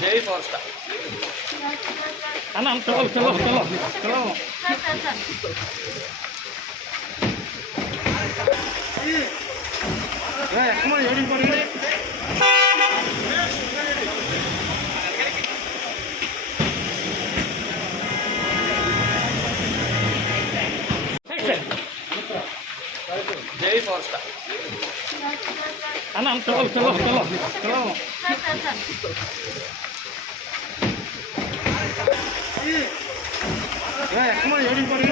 జై ఫారెస్ట్ అన్న చలో చలో చలో చలో ఎక్కువ ఏడింపండి జై ఫారెస్ట్ అన్న చలో చలో చలో చలో এক সময় হেরি করে